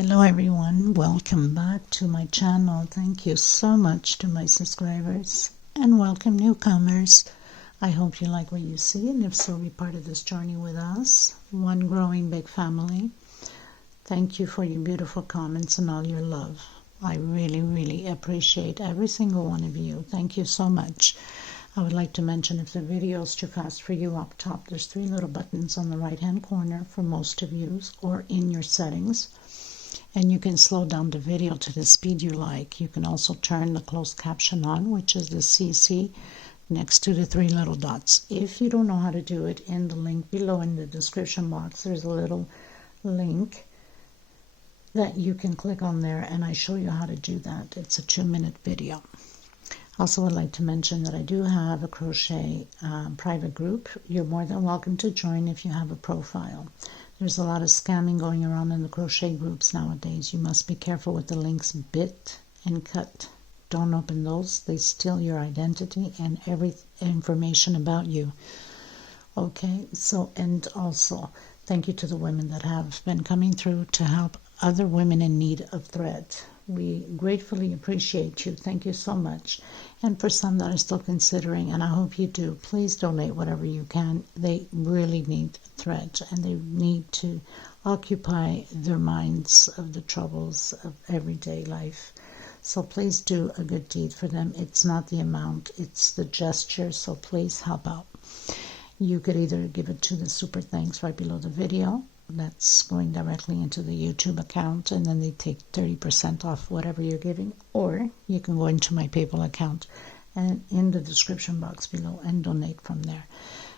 Hello everyone, welcome back to my channel. Thank you so much to my subscribers and welcome newcomers. I hope you like what you see, and if so, be part of this journey with us, one growing big family. Thank you for your beautiful comments and all your love. I really appreciate every single one of you. Thank you so much. I would like to mention, if the video is too fast for you, up top there's 3 little buttons on the right hand corner for most of you, or in your settings. And you can slow down the video to the speed you like. You can also turn the closed caption on, which is the CC next to the 3 little dots. If you don't know how to do it, in the link below in the description box, there's a little link that you can click on there, and I show you how to do that. It's a 2-minute video. Also, would like to mention that I do have a crochet private group. You're more than welcome to join if you have a profile. There's a lot of scamming going around in the crochet groups nowadays. You must be careful with the links bit and cut. Don't open those. They steal your identity and every information about you. Okay, so, and also thank you to the women that have been coming through to help other women in need of thread. We gratefully appreciate you. Thank you so much. And for some that are still considering, and I hope you do, please donate whatever you can. They really need thread, and they need to occupy their minds of the troubles of everyday life. So please do a good deed for them. It's not the amount, it's the gesture. So please help out. You could either give it to the super thanks right below the video. That's going directly into the YouTube account, and then they take 30% off whatever you're giving, or you can go into my PayPal account and in the description box below and donate from there.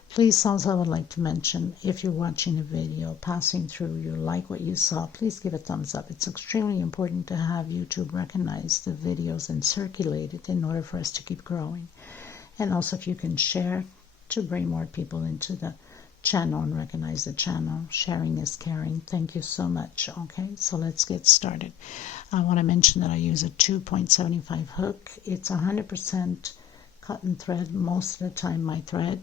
Please, also, I would like to mention, if you're watching a video, passing through, you like what you saw, please give a thumbs up. It's extremely important to have YouTube recognize the videos and circulate it in order for us to keep growing. And also, if you can share to bring more people into the channel and recognize the channel. Sharing is caring. Thank you so much. Okay, so let's get started. I want to mention that I use a 2.75 hook. It's 100% cotton thread most of the time, my thread.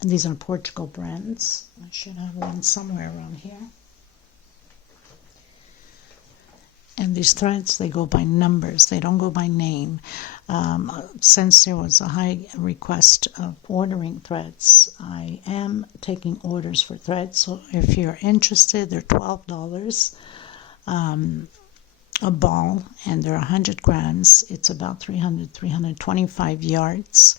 And these are Portugal brands. I should have one somewhere around here. And these threads, they go by numbers. They don't go by name. Since there was a high request of ordering threads, I am taking orders for threads. So if you're interested, they're $12 a ball, and they're 100 grams. It's about 325 yards.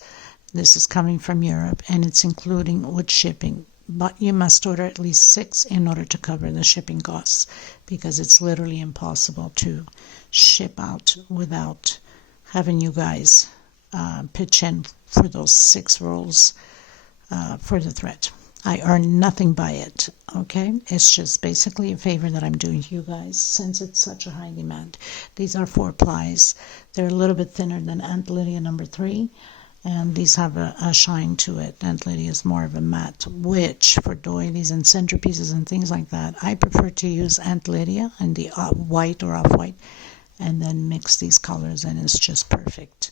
This is coming from Europe, and it's including with shipping. But you must order at least 6 in order to cover the shipping costs, because it's literally impossible to ship out without having you guys pitch in for those 6 rolls for the thread. I earn nothing by it, okay? It's just basically a favor that I'm doing to you guys since it's such a high demand. These are 4 plies. They're a little bit thinner than Aunt Lydia number 3. And these have a shine to it. Aunt Lydia is more of a matte, which for doilies and centerpieces and things like that, I prefer to use Aunt Lydia and the white or off-white, and then mix these colors, and it's just perfect.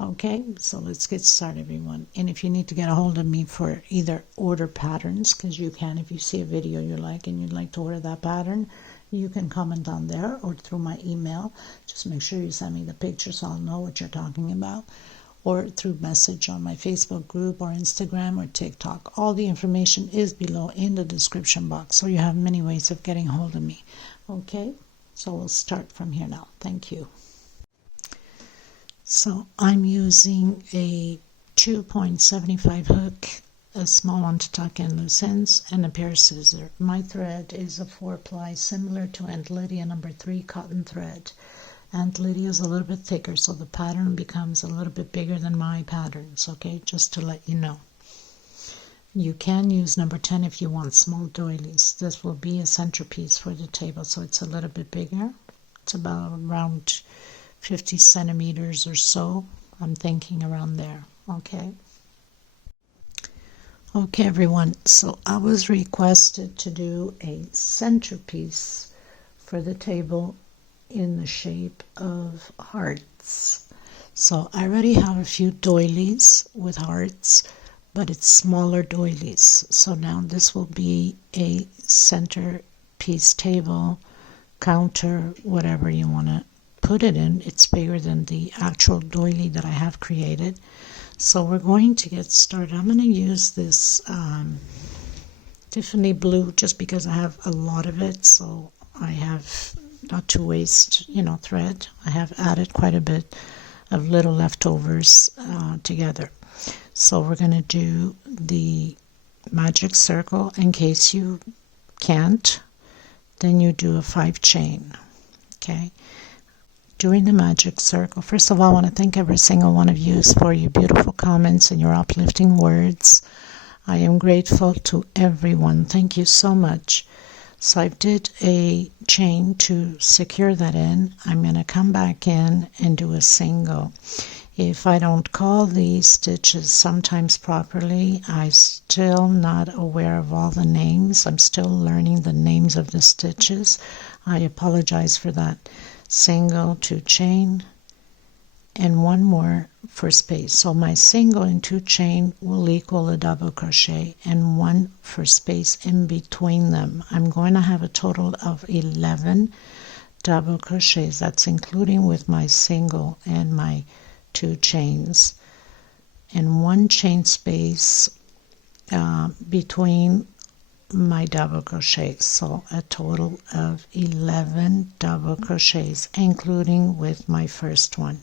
Okay, so let's get started, everyone. And if you need to get a hold of me for either order patterns, because you can, if you see a video you like and you'd like to order that pattern, you can comment down there or through my email. Just make sure you send me the picture so I'll know what you're talking about, or through message on my Facebook group or Instagram or TikTok. All the information is below in the description box, so you have many ways of getting hold of me. Okay, so we'll start from here now. Thank you. So I'm using a 2.75 hook, a small one to tuck in loose ends, and a pair of scissors. My thread is a 4-ply, similar to Aunt Lydia number 3 cotton thread. Aunt Lydia is a little bit thicker, so the pattern becomes a little bit bigger than my patterns, okay, just to let you know. You can use number 10 if you want small doilies. This will be a centerpiece for the table, so it's a little bit bigger. It's about around 50 centimeters or so. I'm thinking around there, okay. Okay, everyone, so I was requested to do a centerpiece for the table in the shape of hearts. So I already have a few doilies with hearts, but it's smaller doilies. So now this will be a centerpiece table counter, whatever you want to put it in. It's bigger than the actual doily that I have created. So we're going to get started. I'm going to use this Tiffany blue just because I have a lot of it, so I have not to waste, thread. I have added quite a bit of little leftovers together. So we're going to do the magic circle. In case you can't, then you do a 5 chain. Okay, during the magic circle, first of all, I want to thank every single one of you for your beautiful comments and your uplifting words. I am grateful to everyone. Thank you so much. So I did a chain to secure that in. I'm going to come back in and do a single. If I don't call these stitches sometimes properly, I'm still not aware of all the names. I'm still learning the names of the stitches. I apologize for that. Single, 2 chain, and 1 more for space. So my single and 2 chain will equal a double crochet and 1 for space in between them. I'm going to have a total of 11 double crochets. That's including with my single and my 2 chains, and 1 chain space between my double crochets. So a total of 11 double crochets, including with my first one.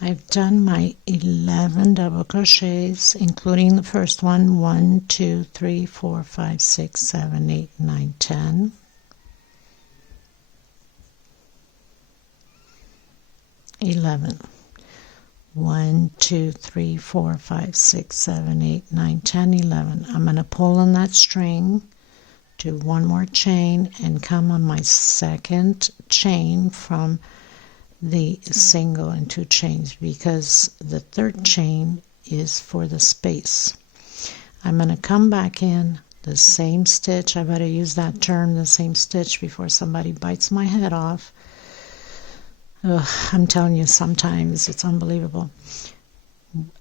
I've done my 11 double crochets, including the first one. 1, 2, 3, 4, 5, 6, 7, 8, 9, 10. 11. 1, 2, 3, 4, 5, 6, 7, 8, 9, 10, 11. I'm going to pull on that string, do 1 more chain, and come on my second chain from the single and 2 chains, because the 3rd chain is for the space. I'm going to come back in the same stitch. I better use that term, the same stitch, before somebody bites my head off. Ugh, I'm telling you, sometimes it's unbelievable.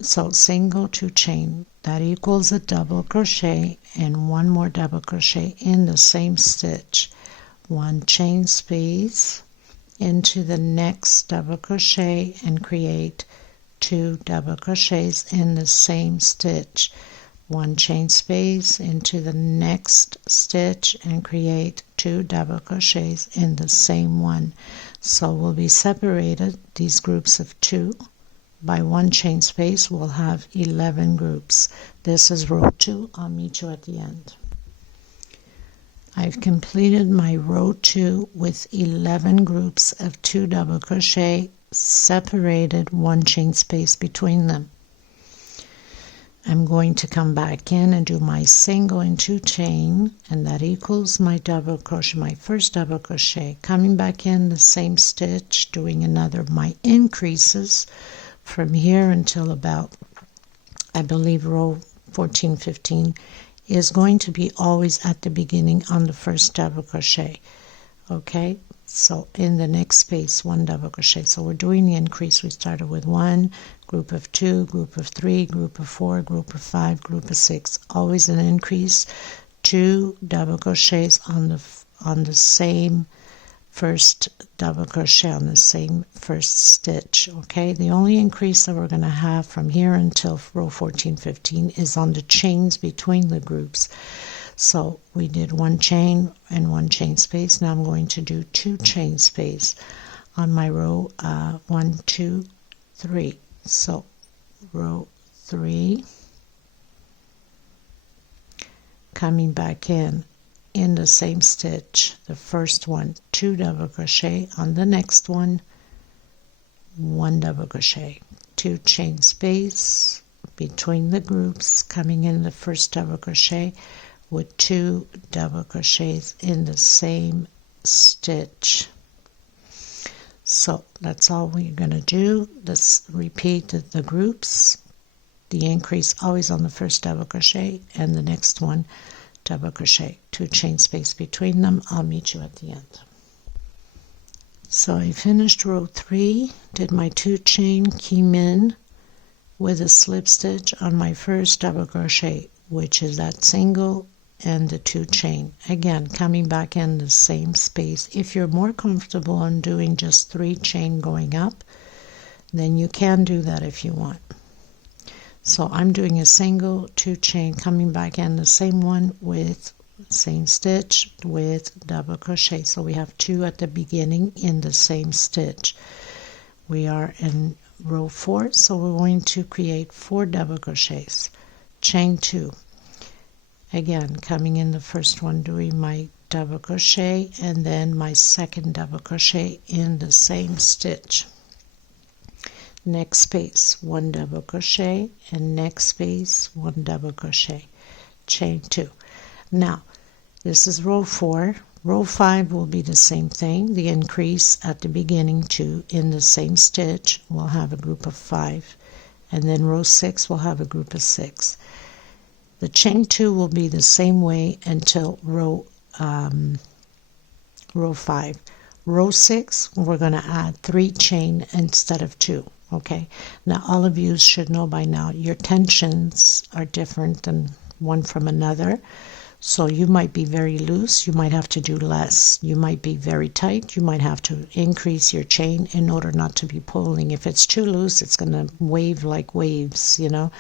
So single, 2 chain, that equals a double crochet and 1 more double crochet in the same stitch. 1 chain space into the next double crochet and create 2 double crochets in the same stitch. 1 chain space into the next stitch and create 2 double crochets in the same one. So we'll be separated, these groups of 2, by 1 chain space. We'll have 11 groups. This is row 2. I'll meet you at the end. I've completed my row 2 with 11 groups of 2 double crochet, separated 1 chain space between them. I'm going to come back in and do my single and 2 chain, and that equals my double crochet, my first double crochet. Coming back in the same stitch, doing another, my increases from here until about, I believe, row 14, 15 is going to be always at the beginning on the first double crochet. Okay, so in the next space, 1 double crochet. So we're doing the increase. We started with 1, group of 2, group of 3, group of 4, group of 5, group of 6. Always an increase. 2 double crochets on the same first double crochet, on the same first stitch. Okay, the only increase that we're going to have from here until row 14, 15 is on the chains between the groups. So we did 1 chain and 1 chain space. Now I'm going to do 2 chain space on my row 1, 2, 3. So row 3, coming back in the same stitch, the first one, 2 double crochet, on the next one, 1 double crochet, 2 chain space between the groups, coming in the first double crochet with 2 double crochets in the same stitch. So that's all we're going to do. Let's repeat the groups, the increase always on the first double crochet, and the next one double crochet, 2 chain space between them. I'll meet you at the end. So I finished row 3, did my 2 chain, came in with a slip stitch on my first double crochet, which is that single and the 2 chain. Again, coming back in the same space. If you're more comfortable on doing just 3 chain going up, then you can do that if you want. So I'm doing a single 2 chain, coming back in the same one with same stitch with double crochet. So we have 2 at the beginning in the same stitch. We are in row 4, so we're going to create 4 double crochets. Chain 2. Again, coming in the first one, doing my double crochet and then my second double crochet in the same stitch. Next space, 1 double crochet, and next space, 1 double crochet. Chain 2. Now, this is row 4. Row 5 will be the same thing. The increase at the beginning 2 in the same stitch. We'll have a group of 5. And then row 6 will have a group of 6. The chain 2 will be the same way until row 5. Row 6, we're going to add 3 chain instead of 2. Okay, now all of you should know by now your tensions are different than one from another. So you might be very loose, you might have to do less. You might be very tight, you might have to increase your chain in order not to be pulling. If it's too loose, it's going to wave like waves, you know.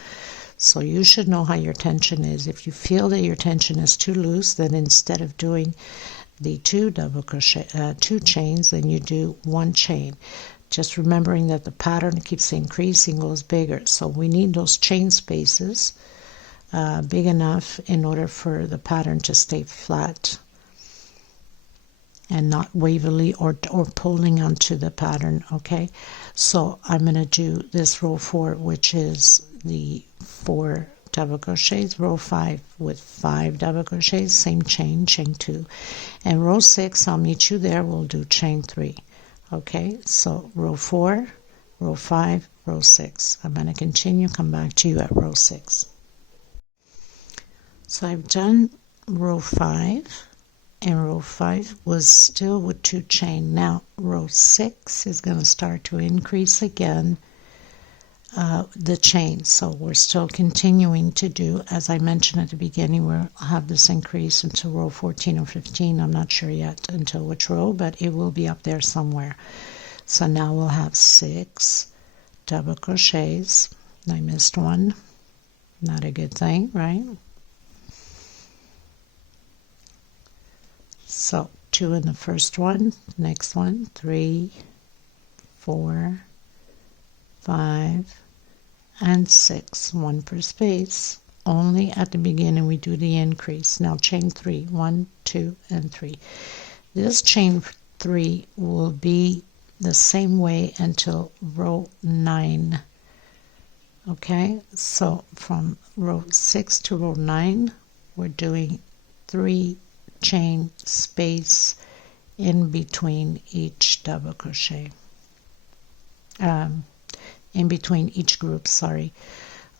So you should know how your tension is. If you feel that your tension is too loose, then instead of doing the 2 double crochet, 2 chains, then you do 1 chain. Just remembering that the pattern keeps increasing, goes bigger. So we need those chain spaces big enough in order for the pattern to stay flat and not wavily or pulling onto the pattern. Okay, so I'm going to do this row 4, which is the 4 double crochets, row 5 with 5 double crochets, same chain, chain 2, and row 6, I'll meet you there, we'll do chain 3. Okay, so row 4, row 5, row 6. I'm going to continue, come back to you at row 6. So I've done row 5, and row 5 was still with 2 chain. Now row 6 is going to start to increase again the chain. So we're still continuing to do, as I mentioned at the beginning, we'll have this increase until row 14 or 15. I'm not sure yet until which row, but it will be up there somewhere. So now we'll have 6 double crochets. I missed one. Not a good thing, right? So 2 in the first one, next one, 3, 4, 5, and 6, 1 per space. Only at the beginning we do the increase. Now chain 3, 1, 2, and 3. This chain 3 will be the same way until row 9. Okay, so from row 6 to row 9, we're doing 3 chain space in between each double crochet. In between each group, sorry.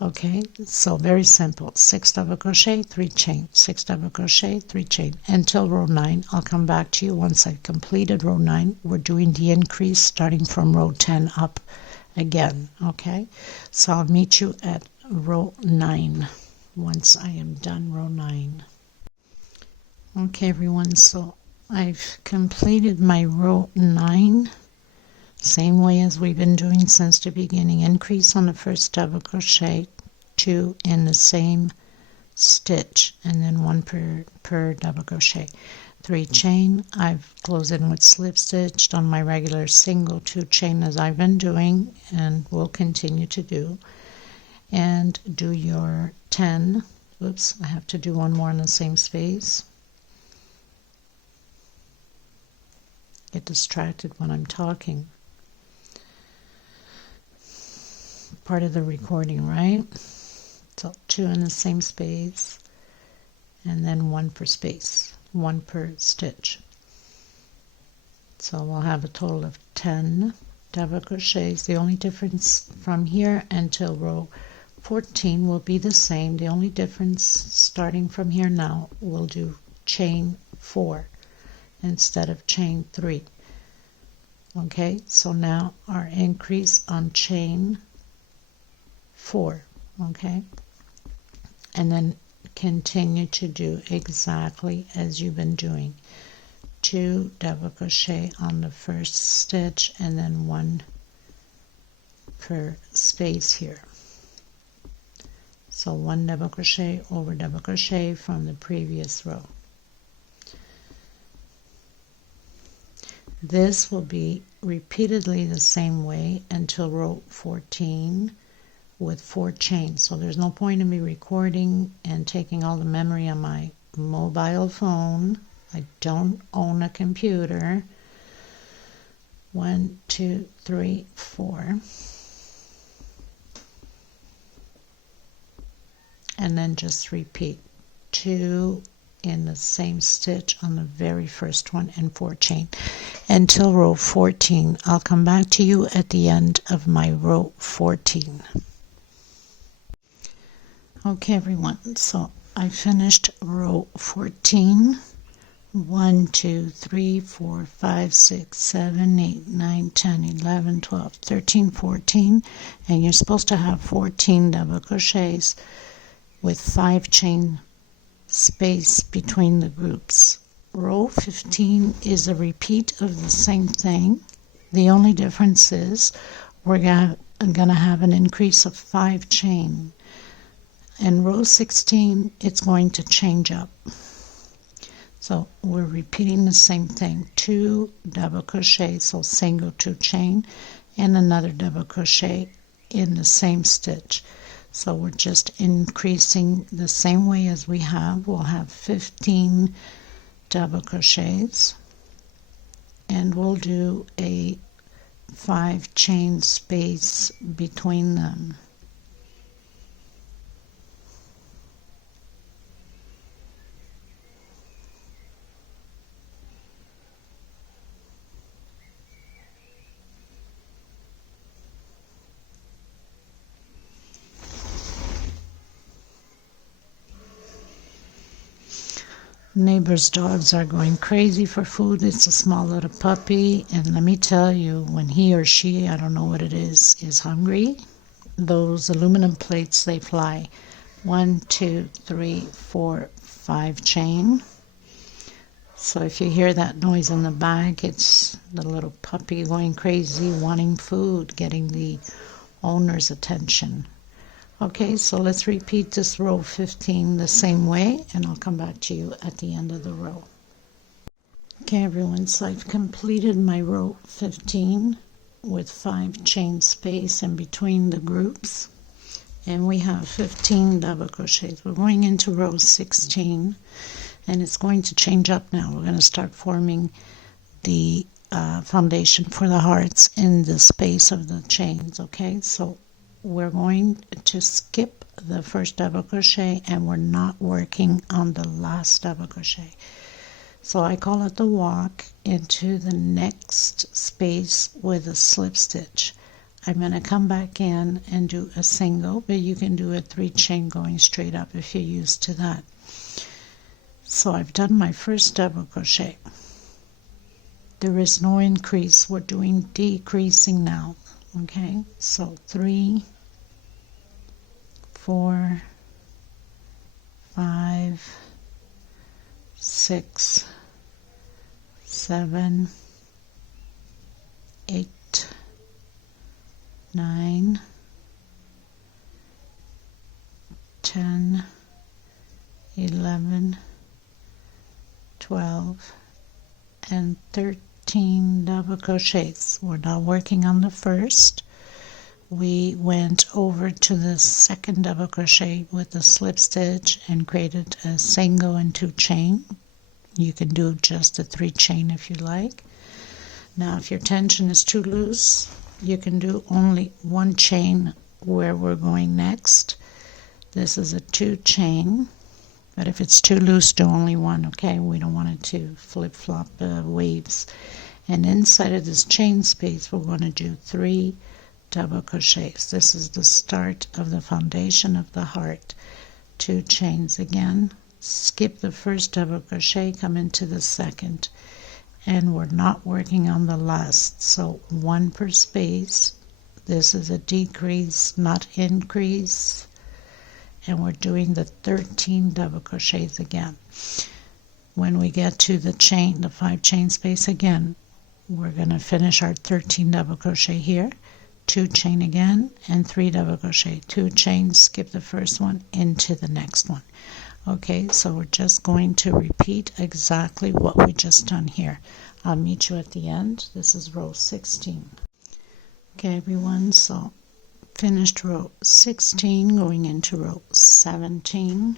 Okay, so very simple. 6 double crochet, 3 chain, 6 double crochet, 3 chain until row 9. I'll come back to you once I've completed row 9. We're doing the increase starting from row 10 up again. Okay, so I'll meet you at row 9 once I am done row 9. Okay everyone, so I've completed my row 9. Same way as we've been doing since the beginning. Increase on the first double crochet, 2 in the same stitch, and then 1 per double crochet. 3 chain. I've closed in with slip stitched on my regular single 2 chain as I've been doing and will continue to do. And do your 10. Oops, I have to do one more in the same space. Get distracted when I'm talking. Part of the recording, right? So 2 in the same space, and then 1 per space, 1 per stitch. So we'll have a total of 10 double crochets. The only difference from here until row 14 will be the same. The only difference starting from here now, we'll do chain 4 instead of chain 3. Okay, so now our increase on chain 4, okay, and then continue to do exactly as you've been doing. 2 double crochet on the first stitch and then 1 per space here. So 1 double crochet over double crochet from the previous row. This will be repeatedly the same way until row 14 with 4 chains. So there's no point in me recording and taking all the memory on my mobile phone. I don't own a computer. 1, 2, 3, 4. And then just repeat 2 in the same stitch on the very first one and 4 chain until row 14. I'll come back to you at the end of my row 14. Okay everyone, so I finished row 14. 1, 2, 3, 4, 5, 6, 7, 8, 9, 10, 11, 12, 13, 14, and you're supposed to have 14 double crochets with 5 chain space between the groups. Row 15 is a repeat of the same thing. The only difference is we're going to have an increase of 5 chain. In row 16 it's going to change up. So we're repeating the same thing. 2 double crochet, so single 2 chain, and another double crochet in the same stitch. So we're just increasing the same way as we have. We'll have 15 double crochets and we'll do a 5 chain space between them. Neighbor's dogs are going crazy for food. It's a small little puppy, and let me tell you, when he or she, I don't know what it is hungry, those aluminum plates, they fly. 1, 2, 3, 4, 5 chain. So if you hear that noise in the back, it's the little puppy going crazy, wanting food, getting the owner's attention. Okay, so let's repeat this row 15 the same way, and I'll come back to you at the end of the row. Okay, everyone, so I've completed my row 15 with 5 chain space in between the groups, and we have 15 double crochets. We're going into row 16, and it's going to change up now. We're going to start forming the foundation for the hearts in the space of the chains. Okay, so we're going to skip the first double crochet and we're not working on the last double crochet. So I call it the walk into the next space with a slip stitch. I'm going to come back in and do a single, but you can do a 3 chain going straight up if you're used to that. So I've done my first double crochet. There is no increase. We're doing decreasing now. Okay, so 3, 4, 5, 6, 7, 8, 9, 10, 11, 12, and 13 double crochets. We're not working on the first. We went over to the second double crochet with the slip stitch and created a single and 2 chain. You can do just a 3 chain if you like. Now if your tension is too loose, you can do only 1 chain where we're going next. This is a 2 chain, but if it's too loose, do only 1. Okay, we don't want it to flip-flop waves. And inside of this chain space, we're going to do 3 double crochets. This is the start of the foundation of the heart. 2 chains again, skip the first double crochet, come into the second, and we're not working on the last, so 1 per space. This is a decrease, not increase, and we're doing the 13 double crochets again. When we get to the chain, the 5 chain space again, we're going to finish our 13 double crochet here, 2 chain again, and 3 double crochet, 2 chains, skip the first one into the next one. Okay, so we're just going to repeat exactly what we just done here. I'll meet you at the end. This is row 16. Okay, everyone, so finished row 16, going into row 17.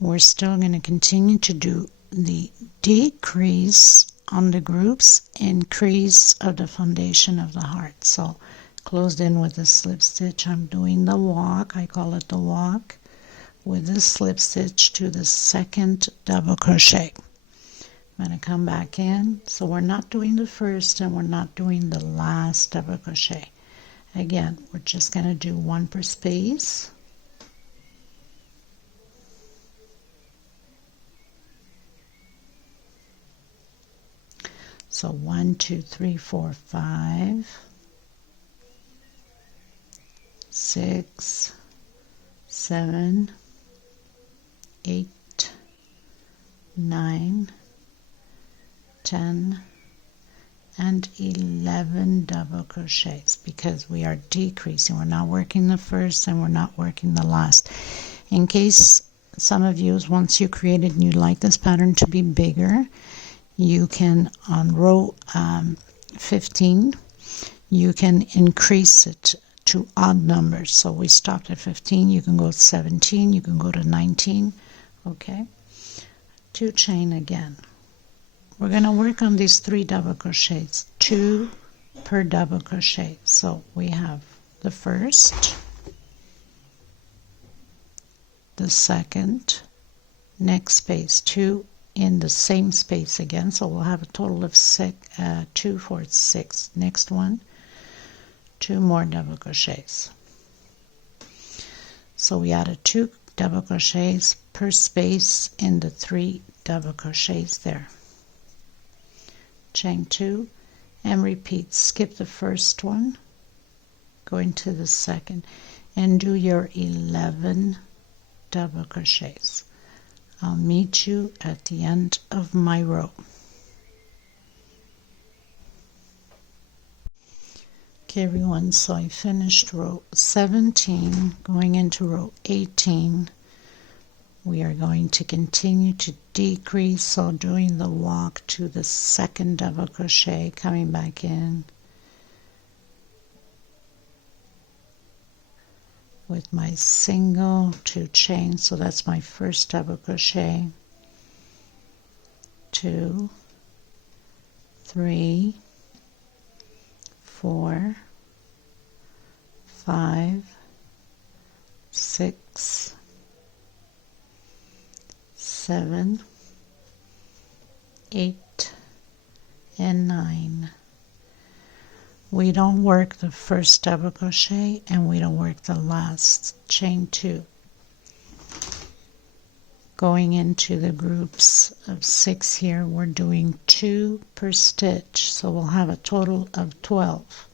We're still going to continue to do the decrease on the groups, increase of the foundation of the heart. So closed in with a slip stitch, I'm doing the walk, I call it the walk, with a slip stitch to the second double crochet. I'm going to come back in, so we're not doing the first and we're not doing the last double crochet. Again, we're just going to do 1 per space. So 1, 2, 3, 4, 5, 6, 7, 8, 9, 10, and 11 double crochets, because we are decreasing. We're not working the first and we're not working the last. In case some of you, once you created and you like this pattern to be bigger, you can, on row 15, you can increase it to odd numbers. So we stopped at 15, you can go to 17, you can go to 19. Okay, 2 chain again. We're going to work on these 3 double crochets, 2 per double crochet. So we have the first, the second, next space, 2 in the same space again, so we'll have a total of 2, 4, 6. Next one, 2 more double crochets. So we added 2 double crochets per space in the 3 double crochets there. Chain 2 and repeat. Skip the first one, go into the second, and do your 11 double crochets. I'll meet you at the end of my row. Okay, everyone, so I finished row 17, going into row 18. We are going to continue to decrease, so doing the walk to the second double crochet, coming back in with my single 2 chains, so that's my first double crochet, 2, 3, 4, 5, 6, 7, 8, and 9. We don't work the first double crochet and we don't work the last. Chain 2. Going into the groups of 6 here, we're doing 2 per stitch, so we'll have a total of 12.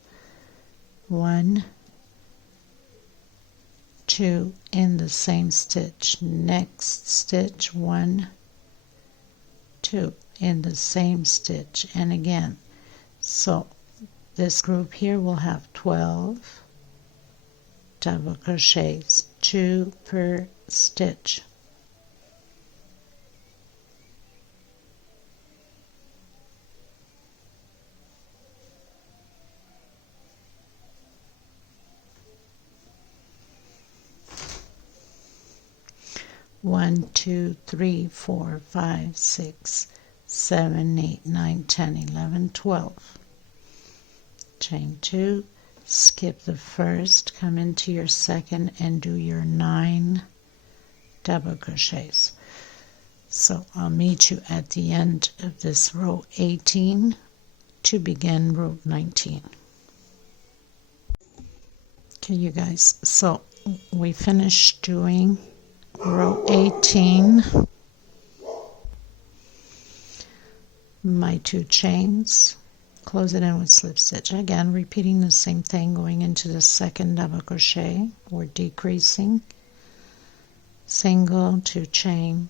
1, 2 in the same stitch. Next stitch, 1, 2 in the same stitch, and again. So this group here will have 12 double crochets, 2 per stitch. One, 2, 3, 4, 5, 6, 7, 8, 9, 10, 11, 12. Chain 2, skip the first, come into your second and do your 9 double crochets. So I'll meet you at the end of this row 18 to begin row 19. Okay, you guys, so we finished doing row 18, my 2 chains, close it in with slip stitch. Again, repeating the same thing, going into the second double crochet. We're decreasing, single, 2 chain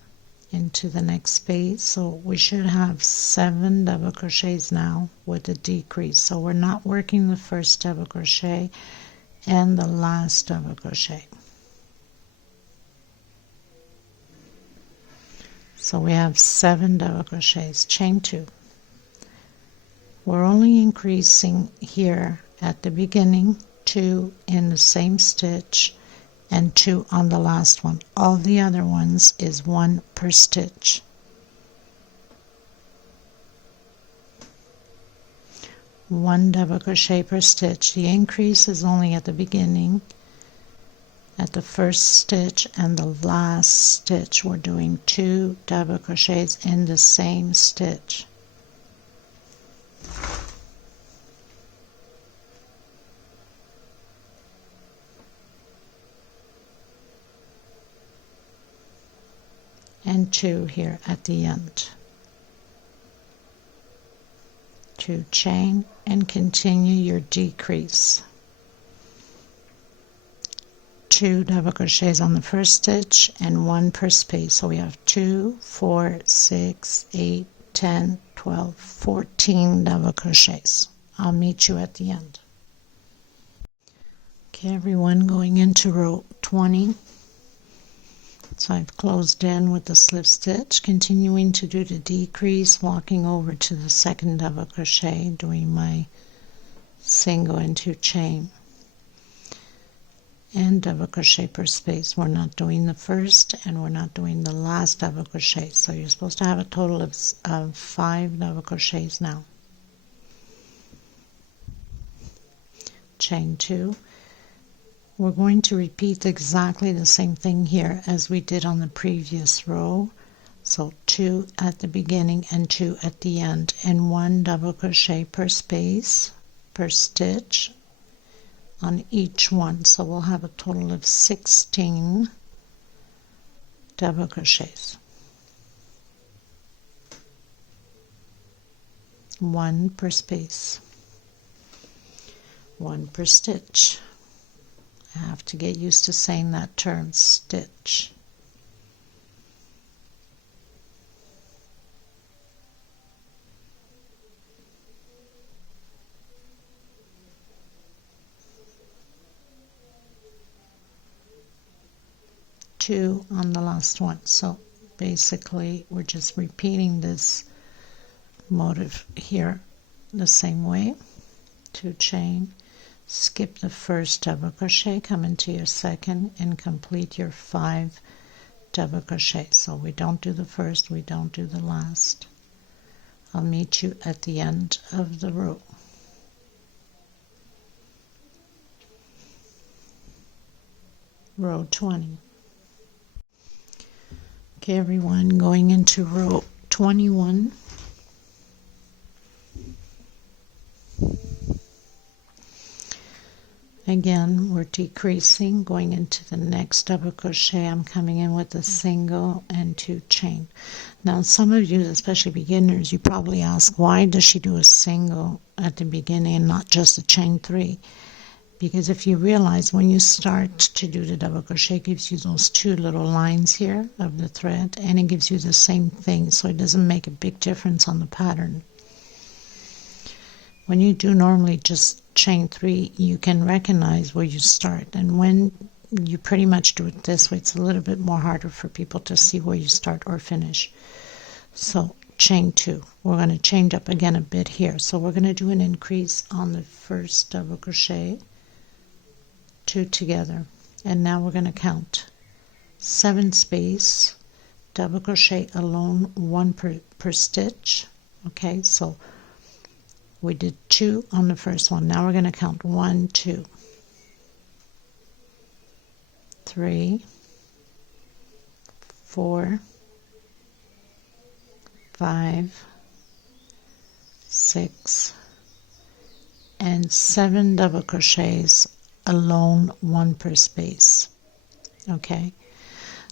into the next space. So we should have 7 double crochets now with a decrease. So we're not working the first double crochet and the last double crochet. So we have 7 double crochets, chain 2. We're only increasing here at the beginning, 2 in the same stitch and 2 on the last one. All the other ones is 1 per stitch. One double crochet per stitch. The increase is only at the beginning, at the first stitch and the last stitch. We're doing 2 double crochets in the same stitch. And 2 here at the end. 2 chain and continue your decrease. 2 double crochets on the first stitch and 1 per space. So we have 2, 4, 6, 8, 10, 12, 14 double crochets. I'll meet you at the end. Okay, everyone, going into row 20. So I've closed in with the slip stitch, continuing to do the decrease, walking over to the second double crochet, doing my single and 2 chain and double crochet per space. We're not doing the first and we're not doing the last double crochet. So you're supposed to have a total of 5 double crochets now. Chain 2. We're going to repeat exactly the same thing here as we did on the previous row. So 2 at the beginning and 2 at the end, and 1 double crochet per space, per stitch on each one. So we'll have a total of 16 double crochets. 1 per space, 1 per stitch. I have to get used to saying that term, stitch. Two on the last one. So basically we're just repeating this motif here the same way. 2 chain. Skip the first double crochet, come into your second and complete your 5 double crochets. So we don't do the first, we don't do the last. I'll meet you at the end of the row. Row 20. Okay, everyone, going into row 21. Again, we're decreasing, going into the next double crochet. I'm coming in with a single and 2 chain. Now, some of you, especially beginners, you probably ask, why does she do a single at the beginning and not just a chain 3? Because if you realize when you start to do the double crochet, it gives you those 2 little lines here of the thread, and it gives you the same thing, so it doesn't make a big difference on the pattern. When you do normally just chain 3, you can recognize where you start, and when you pretty much do it this way, it's a little bit more harder for people to see where you start or finish. So chain 2, we're going to change up again a bit here. So we're going to do an increase on the first double crochet, 2 together, and now we're going to count 7 space, double crochet alone, 1 per stitch. Okay, so we did 2 on the first one. Now we're going to count 1, 2, 3, 4, 5, 6, and 7 double crochets alone, 1 per space. Okay,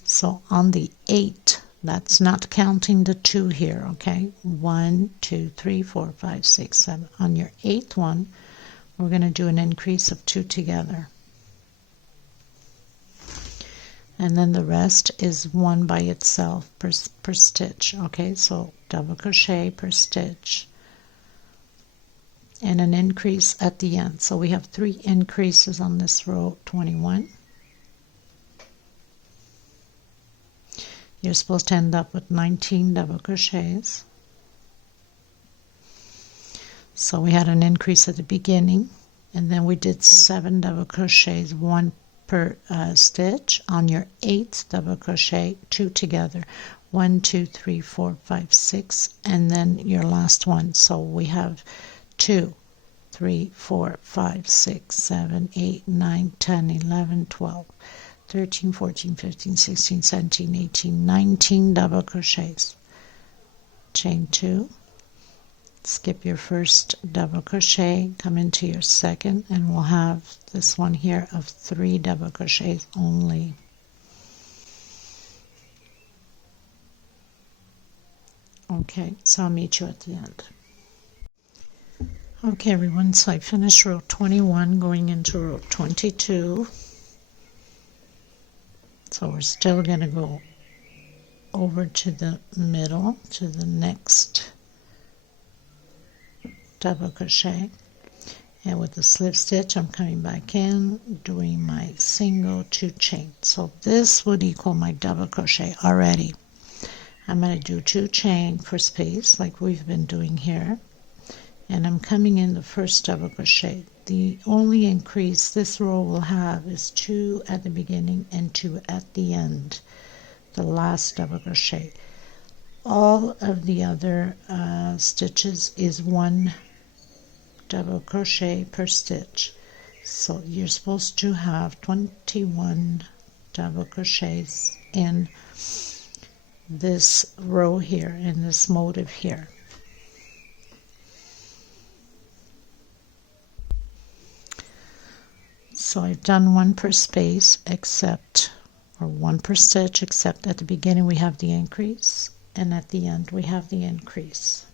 so on the 8, that's not counting the 2 here, okay? 1, 2, 3, 4, 5, 6, 7. On your 8th one, we're going to do an increase of 2 together. and then the rest is one by itself per stitch. Okay, so double crochet per stitch and an increase at the end. So we have 3 increases on this row 21. You're supposed to end up with 19 double crochets. So we had an increase at the beginning, and then we did 7 double crochets, 1 per stitch. On your 8th double crochet, 2 together, 1 2 3 4 5 6, and then your last one. So we have 2 3 4 5 6 7 8 9 10 11 12 13 14 15 16 17 18 19 double crochets. Chain 2, skip your first double crochet, come into your second, and we'll have this one here of 3 double crochets only. Okay, so I'll meet you at the end. Okay everyone, so I finished row 21 going into row 22. So we're still going to go over to the middle, to the next double crochet, and with the slip stitch I'm coming back in, doing my single 2 chain. So this would equal my double crochet already. I'm going to do 2 chain for space like we've been doing here, and I'm coming in the first double crochet. The only increase this row will have is 2 at the beginning and 2 at the end, the last double crochet. All of the other stitches is 1 double crochet per stitch. So you're supposed to have 21 double crochets in this row here, in this motif here. So I've done 1 per space except, or 1 per stitch, except at the beginning we have the increase and at the end we have the increase.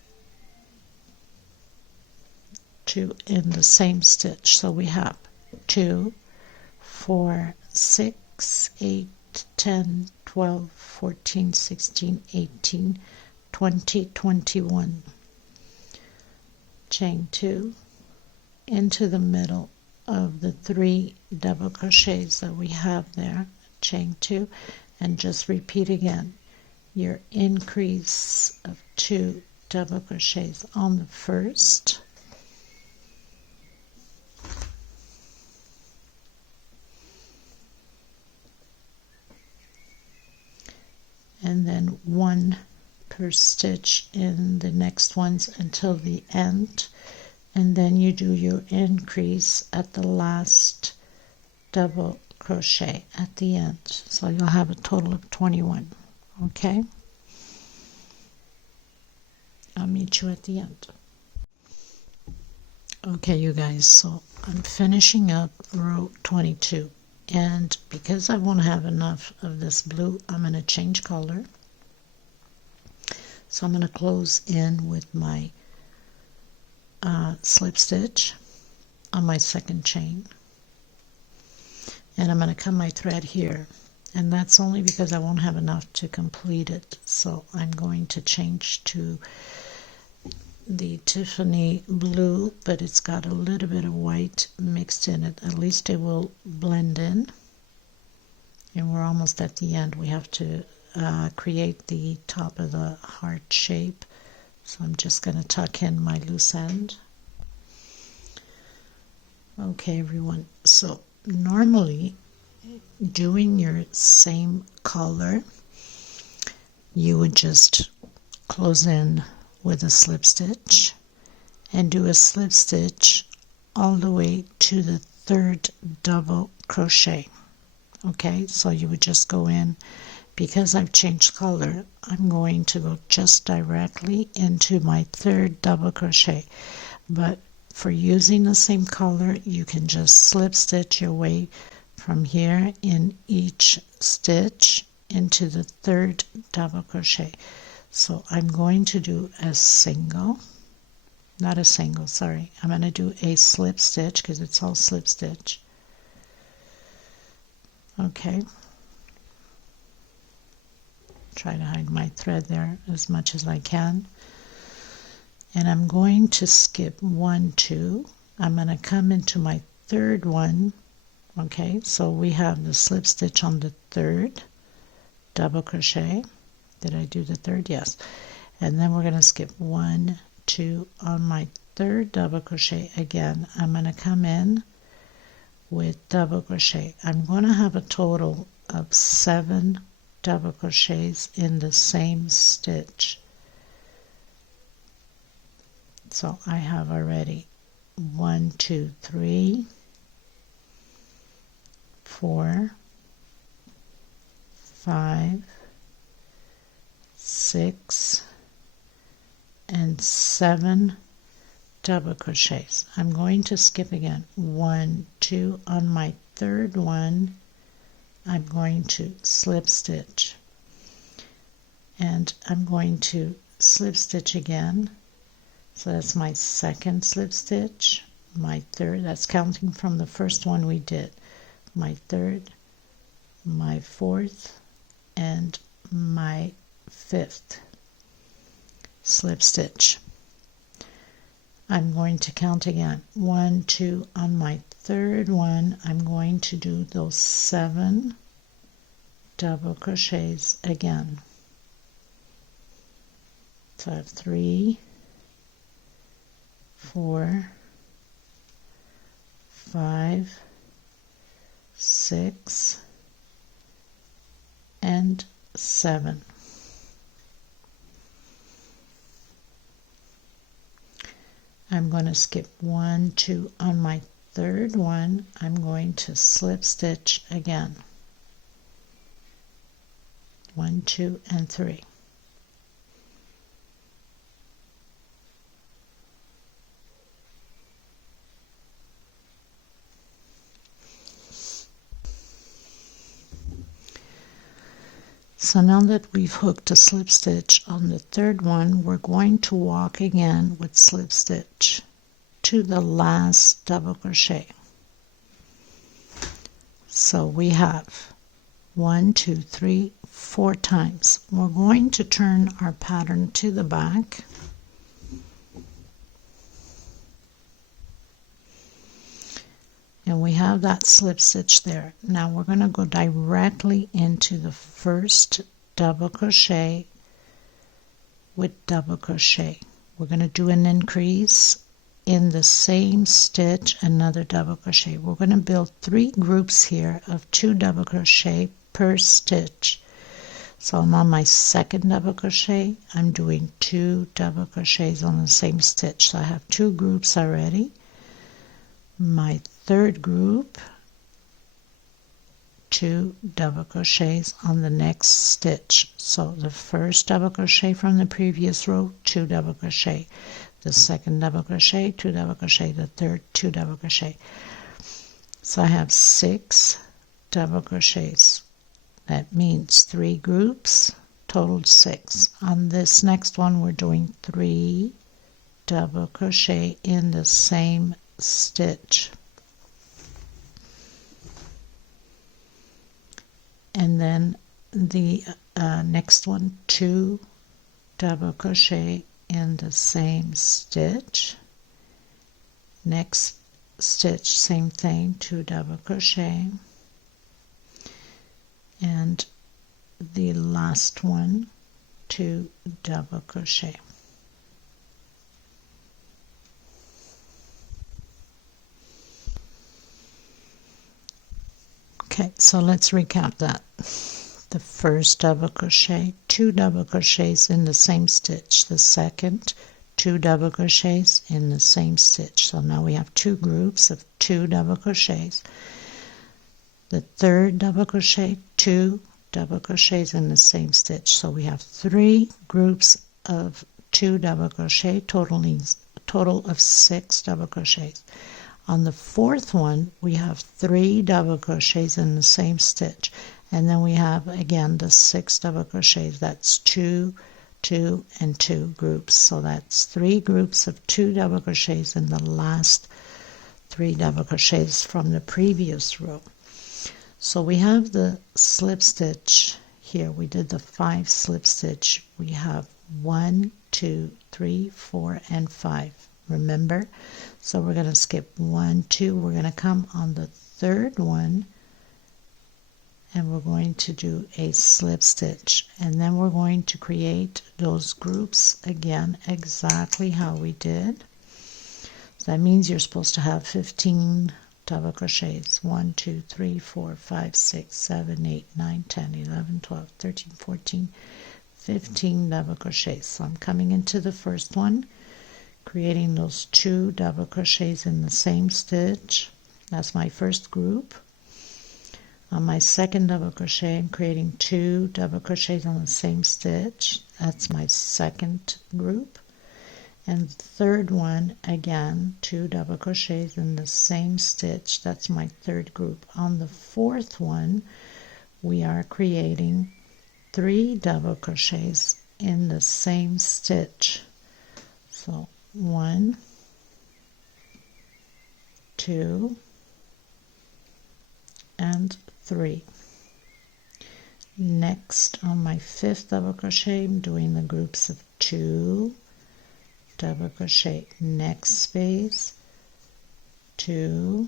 2 in the same stitch. So we have 2, 4, 6, 8, 10, 12, 14, 16, 18, 20, 21. Chain 2 into the middle of the 3 double crochets that we have there, chain 2, and just repeat again your increase of 2 double crochets on the first, and then 1 per stitch in the next ones until the end, and then you do your increase at the last double crochet at the end. So you'll have a total of 21. Okay, I'll meet you at the end. Okay you guys, so I'm finishing up row 22, and because I won't have enough of this blue, I'm going to change color. So I'm going to close in with my slip stitch on my second chain, and I'm going to cut my thread here, and that's only because I won't have enough to complete it. So I'm going to change to the Tiffany blue, but it's got a little bit of white mixed in it. At least it will blend in, and we're almost at the end. We have to create the top of the heart shape. So I'm just going to tuck in my loose end. Okay everyone, so normally doing your same color, you would just close in with a slip stitch and do a slip stitch all the way to the 3rd double crochet. Okay, so you would just go in. Because I've changed color, I'm going to go just directly into my 3rd double crochet. But for using the same color, you can just slip stitch your way from here in each stitch into the 3rd double crochet. So I'm going to do a single, not a single, sorry. I'm going to do a slip stitch because it's all slip stitch. Okay. Try to hide my thread there as much as I can. And I'm going to skip 1, 2. I'm going to come into my third one. Okay, so we have the slip stitch on the third, double crochet. Did I do the third? Yes. And then we're going to skip 1, 2 on my third double crochet again. I'm going to come in with double crochet. I'm going to have a total of 7 double crochets in the same stitch. So I have already 1, 2, 3, 4, 5, 6, and 7 double crochets. I'm going to skip again 1, 2 on my third one. I'm going to slip stitch, and I'm going to slip stitch again. So that's my second slip stitch, my third, that's counting from the first one we did, my third, my fourth, and my fifth slip stitch. I'm going to count again, 1, 2 on my third one. I'm going to do those 7 double crochets again. So I have 3, 4, 5, 6, and 7. I'm going to skip 1, 2 on my third one. I'm going to slip stitch again. 1, 2, and 3. So now that we've hooked a slip stitch on the third one, we're going to walk again with slip stitch to the last double crochet. So we have 1, 2, 3, 4 times. We're going to turn our pattern to the back. And we have that slip stitch there. Now we're going to go directly into the first double crochet with double crochet. We're going to do an increase in the same stitch, another double crochet. We're going to build 3 groups here of 2 double crochet per stitch. So I'm on my second double crochet. I'm doing 2 double crochets on the same stitch. So I have 2 groups already. My third group, 2 double crochets on the next stitch. So the first double crochet from the previous row, 2 double crochet. The second double crochet, 2 double crochet. The third, 2 double crochet. So I have 6 double crochets. That means 3 groups, total 6. On this next one, we're doing 3 double crochet in the same stitch. And then the next one, 2 double crochet in the same stitch. Next stitch, same thing, 2 double crochet. And the last one, 2 double crochet. Okay, so let's recap that. The first double crochet, 2 double crochets in the same stitch. The second, 2 double crochets in the same stitch. So now we have 2 groups of 2 double crochets. The third double crochet, 2 double crochets in the same stitch. So we have 3 groups of 2 double crochet, total of 6 double crochets. On the fourth one, we have 3 double crochets in the same stitch, and then we have again the 6 double crochets. That's 2, 2, and 2 groups. So that's 3 groups of 2 double crochets in the last 3 double crochets from the previous row. So we have the slip stitch here we did the 5 slip stitch. We have 1, 2, 3, 4, and 5. Remember? So we're going to skip 1, 2. We're going to come on the third one, and we're going to do a slip stitch, and then we're going to create those groups again exactly how we did. So that means you're supposed to have 15 double crochets. 1, 2, 3, 4, 5, 6, 7, 8, 9, 10, 11, 12, 13, 14, 15 double crochets. So I'm coming into the first one, creating those 2 double crochets in the same stitch. That's my first group. On my second double crochet, I'm creating 2 double crochets on the same stitch. That's my second group. And the third one, again, 2 double crochets in the same stitch. That's my third group. On the fourth one, we are creating 3 double crochets in the same stitch. So 1, 2, and 3. Next, on my fifth double crochet, I'm doing the groups of 2 double crochet, next space, 2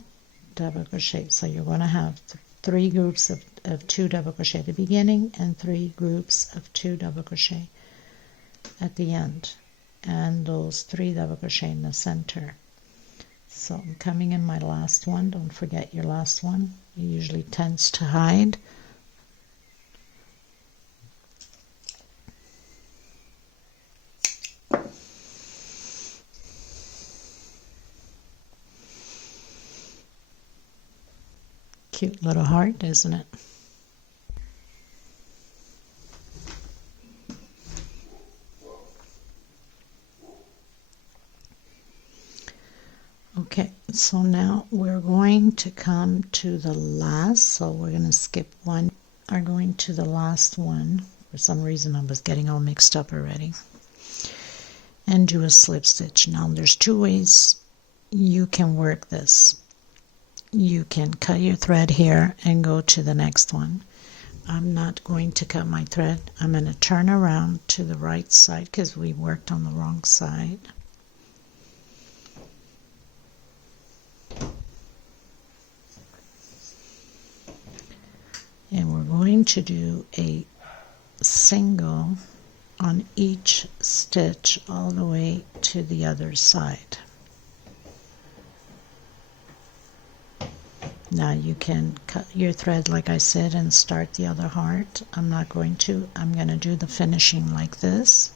double crochet. So you're going to have 3 groups of 2 double crochet at the beginning and 3 groups of 2 double crochet at the end, and those 3 double crochet in the center. So I'm coming in my last one. Don't forget your last one. It usually tends to hide. Cute little heart, isn't it? Okay, so now we're going to come to the last, so we're going to skip one, are going to the last one. For some reason I was getting all mixed up already. And do a slip stitch. Now there's 2 ways you can work this. You can cut your thread here and go to the next one. I'm not going to cut my thread. I'm going to turn around to the right side because we worked on the wrong side. And we're going to do a single on each stitch all the way to the other side. Now you can cut your thread like I said and start the other heart. I'm not going to. I'm going to do the finishing like this.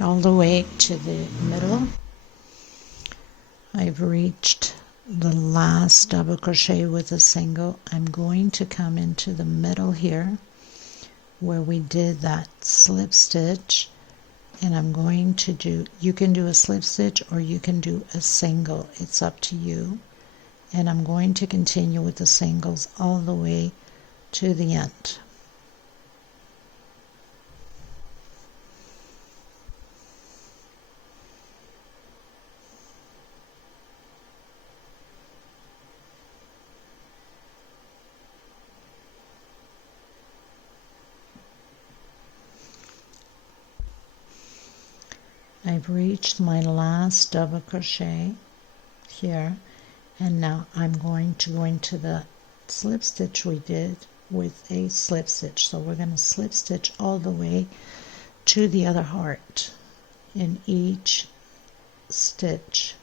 All the way to the middle. I've reached the last double crochet with a single. I'm going to come into the middle here where we did that slip stitch, and I'm going to do, you can do a slip stitch or you can do a single, it's up to you. And I'm going to continue with the singles all the way to the end. I've reached my last double crochet here, and now I'm going to go into the slip stitch we did with a slip stitch. So we're going to slip stitch all the way to the other heart in each stitch.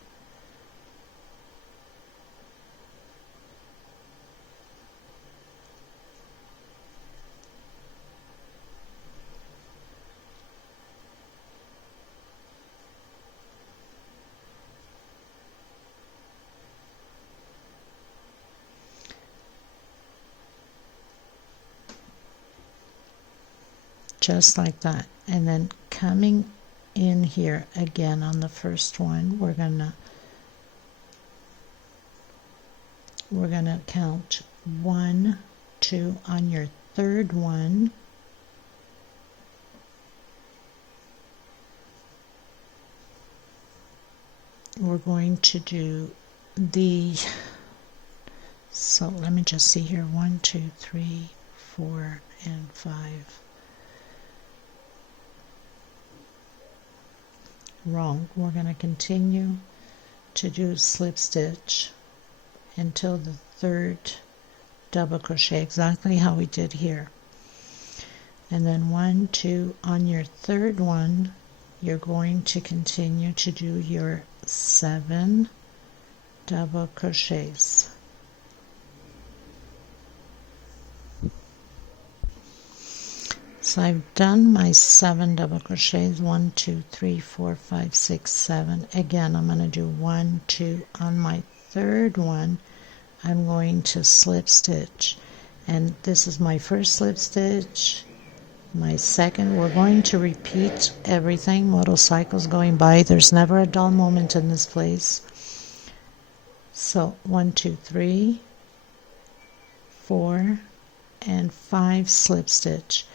Just like that. And then coming in here again on the first one, we're gonna count 1, 2 on your third one. We're going to do so let me just see here, 1, 2, 3, 4, and 5. Wrong. We're going to continue to do slip stitch until the third double crochet, exactly how we did here. And then 1, 2, on your third one, you're going to continue to do your 7 double crochets. So I've done my 7 double crochets, 1, 2, 3, 4, 5, 6, 7. Again, I'm going to do 1, 2. On my third one, I'm going to slip stitch. And this is my first slip stitch, my second. We're going to repeat everything, little cycles going by. There's never a dull moment in this place. So 1, 2, 3, 4, and 5 slip stitch.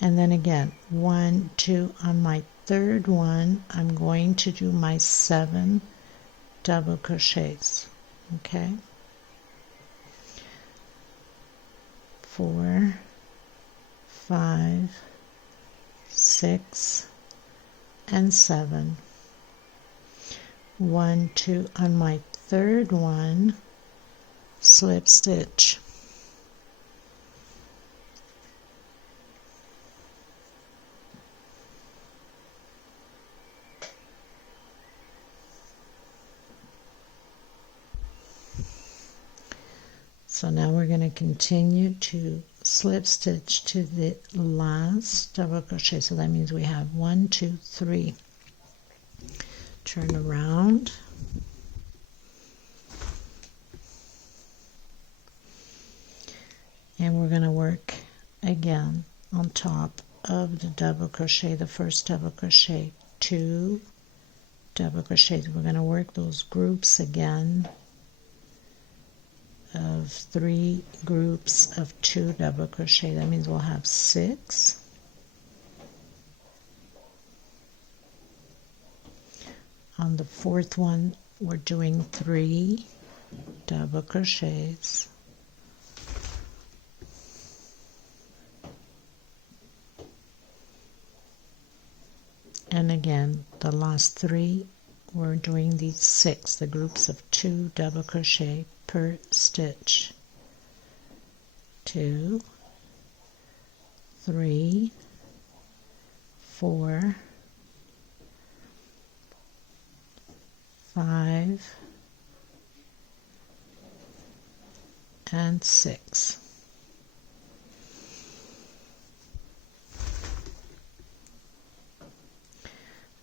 And then again, 1, 2, on my third one, I'm going to do my 7 double crochets. Okay? 4, 5, 6, and 7. 1, 2, on my third one, slip stitch. So now we're going to continue to slip stitch to the last double crochet. So that means we have 1, 2, 3. Turn around. And we're going to work again on top of the double crochet, the first double crochet, 2 double crochets. We're going to work those groups again of 3 groups of 2 double crochet. That means we'll have 6. On the fourth one, we're doing 3 double crochets. And again, the last 3, we're doing these 6, the groups of 2 double crochet per stitch. 2, 3, 4, 5, and 6.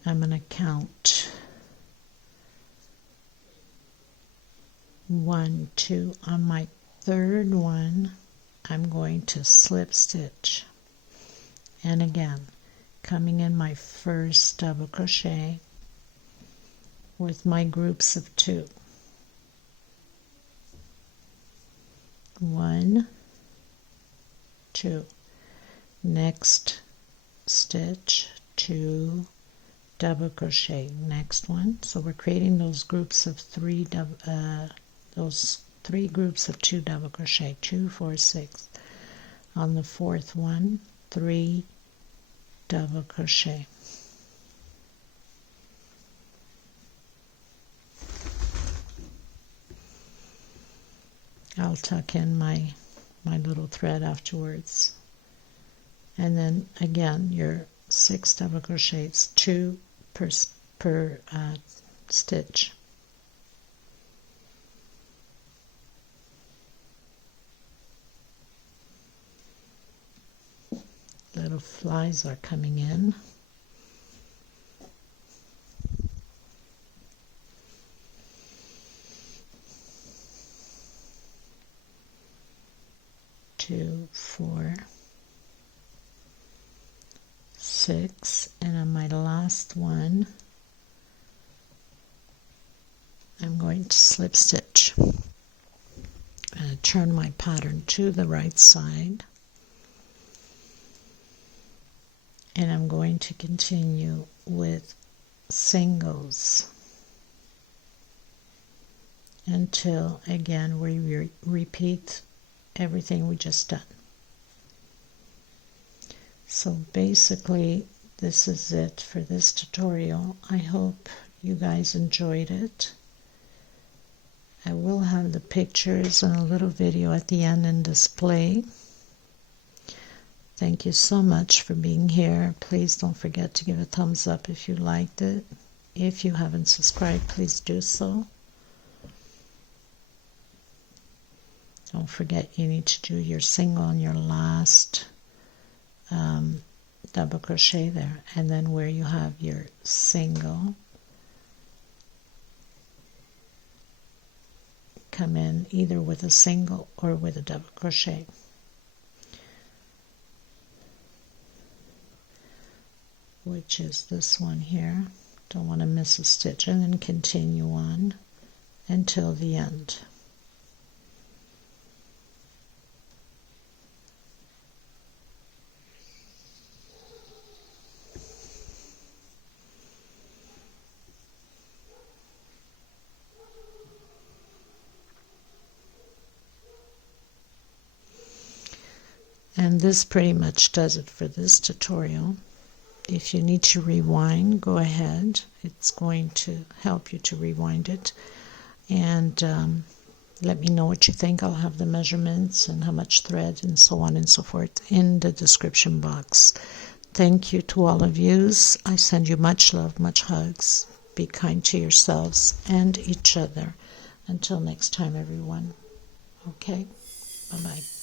I'm going to count 1, 2. On my third one, I'm going to slip stitch. And again, coming in my first double crochet with my groups of 2. 1, 2. Next stitch, 2 double crochet. Next one. So we're creating those groups of 3 those 3 groups of 2 double crochet, 2, 4, 6. On the fourth one, 3 double crochet. I'll tuck in my little thread afterwards. And then again, your 6 double crochets, 2 per stitch. Little flies are coming in. Two, 4, 6, and on my last one, I'm going to slip stitch. I'm going to turn my pattern to the right side, and I'm going to continue with singles until again we repeat everything we just done. So basically this is it for this tutorial. I hope you guys enjoyed it. I will have the pictures and a little video at the end and display. Thank you so much for being here. Please don't forget to give a thumbs up if you liked it. If you haven't subscribed, please do so. Don't forget you need to do your single on your last double crochet there, and then where you have your single, come in either with a single or with a double crochet. Which is this one here. Don't want to miss a stitch, and then continue on until the end. And this pretty much does it for this tutorial. If you need to rewind, go ahead. It's going to help you to rewind it. And let me know what you think. I'll have the measurements and how much thread and so on and so forth in the description box. Thank you to all of you. I send you much love, much hugs. Be kind to yourselves and each other. Until next time, everyone. Okay? Bye-bye.